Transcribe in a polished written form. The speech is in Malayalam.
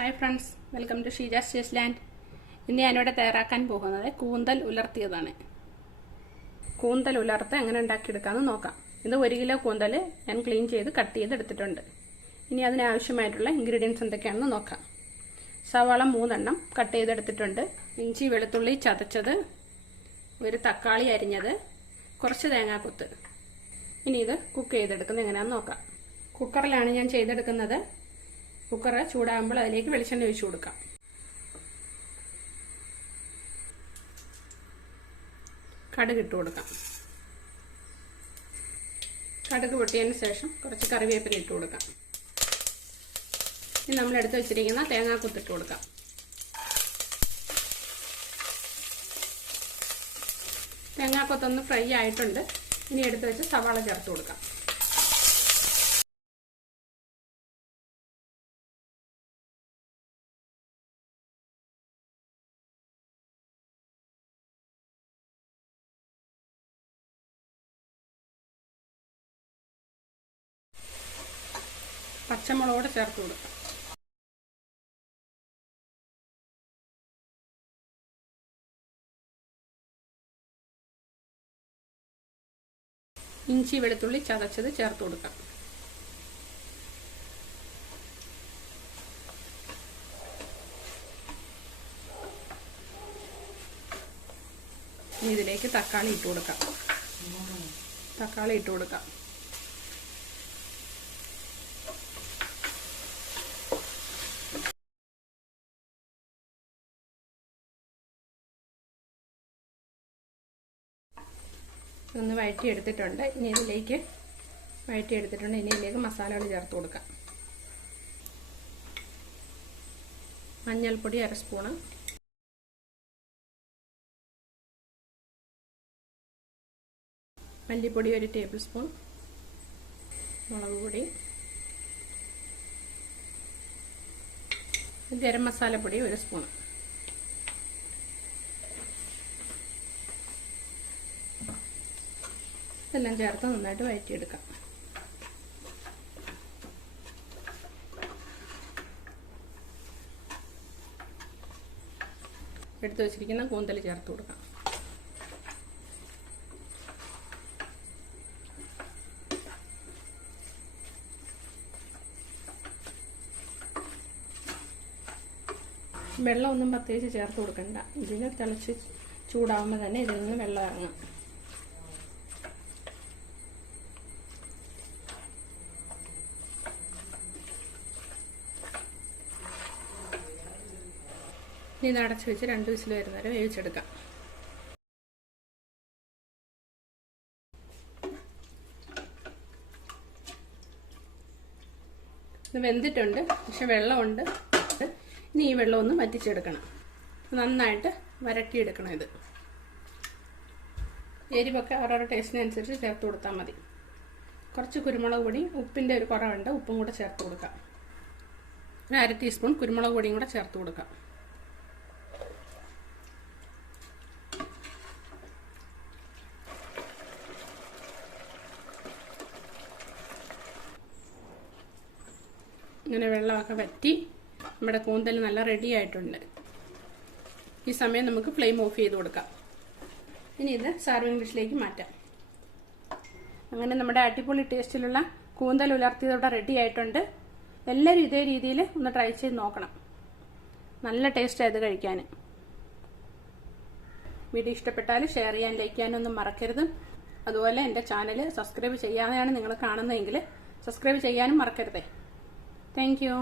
Hi friends, welcome to Sheeja's taste land. ഇന്ന് ഞാനിവിടെ തയ്യാറാക്കാൻ പോകുന്നത് കൂന്തൽ ഉലർത്തിയതാണ്. കൂന്തൽ ഉലർത്ത എങ്ങനെ ഉണ്ടാക്കിയെടുക്കാമെന്ന് നോക്കാം. ഇത് 1 കിലോ കൂന്തൽ ഞാൻ ക്ലീൻ ചെയ്ത് കട്ട് ചെയ്ത് എടുത്തിട്ടുണ്ട്. ഇനി അതിനാവശ്യമായിട്ടുള്ള ഇൻഗ്രീഡിയൻസ് എന്തൊക്കെയാണെന്ന് നോക്കാം. സവാള 3 എണ്ണം കട്ട് ചെയ്തെടുത്തിട്ടുണ്ട്. ഇഞ്ചി വെളുത്തുള്ളി ചതച്ചത്, ഒരു തക്കാളി അരിഞ്ഞത്, കുറച്ച് തേങ്ങാക്കൊത്ത്. ഇനി ഇത് കുക്ക് ചെയ്തെടുക്കുന്നത് എങ്ങനെയാണെന്ന് നോക്കാം. കുക്കറിലാണ് ഞാൻ ചെയ്തെടുക്കുന്നത്. കുക്കർ ചൂടാകുമ്പോൾ അതിലേക്ക് വെളിച്ചെണ്ണ ഒഴിച്ചു കൊടുക്കാം. കടുക് ഇട്ട് കൊടുക്കാം. കടുക് പൊട്ടിയതിന് ശേഷം കുറച്ച് കറിവേപ്പില ഇട്ട് കൊടുക്കാം. ഇനി നമ്മൾ എടുത്ത് വെച്ചിരിക്കുന്ന തേങ്ങാക്കൊത്ത് ഇട്ട് കൊടുക്കാം. തേങ്ങാക്കൊത്തൊന്ന് ഫ്രൈ ആയിട്ടുണ്ട്. ഇനി എടുത്ത് വെച്ച് സവാള ചേർത്ത് കൊടുക്കാം. പച്ചമുളകോടെ ചേർത്ത് കൊടുക്കാം. ഇഞ്ചി വെളുത്തുള്ളി ചതച്ചത് ചേർത്ത് കൊടുക്കാം. ഇതിലേക്ക് തക്കാളി ഇട്ട് കൊടുക്കാം. ഒന്ന് വഴറ്റിയെടുത്തിട്ടുണ്ട്. ഇനി ഇതിലേക്ക് മസാലകൾ ചേർത്ത് കൊടുക്കാം. മഞ്ഞൾപ്പൊടി 1/2 സ്പൂണ്, മല്ലിപ്പൊടി 1 ടേബിൾ സ്പൂൺ, മുളക് പൊടി, ഗരം മസാലപ്പൊടി 1 സ്പൂൺ. ഇതെല്ലാം ചേർത്ത് നന്നായിട്ട് വഴറ്റിയെടുക്കാം. എടുത്തു വെച്ചിരിക്കുന്ന കൂന്തൽ ചേർത്ത് കൊടുക്കാം. വെള്ളമൊന്നും പ്രത്യേകിച്ച് ചേർത്ത് കൊടുക്കണ്ട. ഇതിന് തിളച്ച് ചൂടാവുമ്പോൾ തന്നെ ഇതിൽ നിന്ന് വെള്ളം ഇറങ്ങാം. ഇനി ഇത് അടച്ചു വെച്ച് 2 വിസിൽ വരുന്നവരെ വേവിച്ചെടുക്കാം. ഇത് വെന്തിട്ടുണ്ട്, പക്ഷെ വെള്ളമുണ്ട്. ഇനി ഈ വെള്ളം ഒന്ന് വറ്റിച്ചെടുക്കണം. നന്നായിട്ട് വരട്ടിയെടുക്കണം. ഇത് എരിവൊക്കെ ഓരോരോ ടേസ്റ്റിനനുസരിച്ച് ചേർത്ത് കൊടുത്താൽ മതി. കുറച്ച് കുരുമുളക് പൊടി, ഉപ്പിൻ്റെ ഒരു കുറവുണ്ട്, ഉപ്പും കൂടെ ചേർത്ത് കൊടുക്കാം. ഒരു 1/2 ടീസ്പൂൺ കുരുമുളക് പൊടിയും കൂടെ ചേർത്ത് കൊടുക്കാം. ഇങ്ങനെ വെള്ളമൊക്കെ വറ്റി നമ്മുടെ കൂന്തൽ നല്ല റെഡി ആയിട്ടുണ്ട്. ഈ സമയം നമുക്ക് ഫ്ലെയിം ഓഫ് ചെയ്ത് കൊടുക്കാം. ഇനി ഇത് സർവിംഗ് ഡിഷിലേക്ക് മാറ്റാം. അങ്ങനെ നമ്മുടെ അടിപൊളി ടേസ്റ്റിലുള്ള കൂന്തൽ ഉലർത്തിയതോടെ റെഡി ആയിട്ടുണ്ട്. എല്ലാവരും ഇതേ രീതിയിൽ ഒന്ന് ട്രൈ ചെയ്ത് നോക്കണം. നല്ല ടേസ്റ്റായത് കഴിക്കാൻ. വീഡിയോ ഇഷ്ടപ്പെട്ടാൽ ഷെയർ ചെയ്യാൻ, ലൈക്ക് ചെയ്യാനൊന്നും മറക്കരുത്. അതുപോലെ എൻ്റെ ചാനൽ സബ്സ്ക്രൈബ് ചെയ്യാതെയാണ് നിങ്ങൾ കാണുന്നതെങ്കിൽ സബ്സ്ക്രൈബ് ചെയ്യാനും മറക്കരുതേ. Thank you.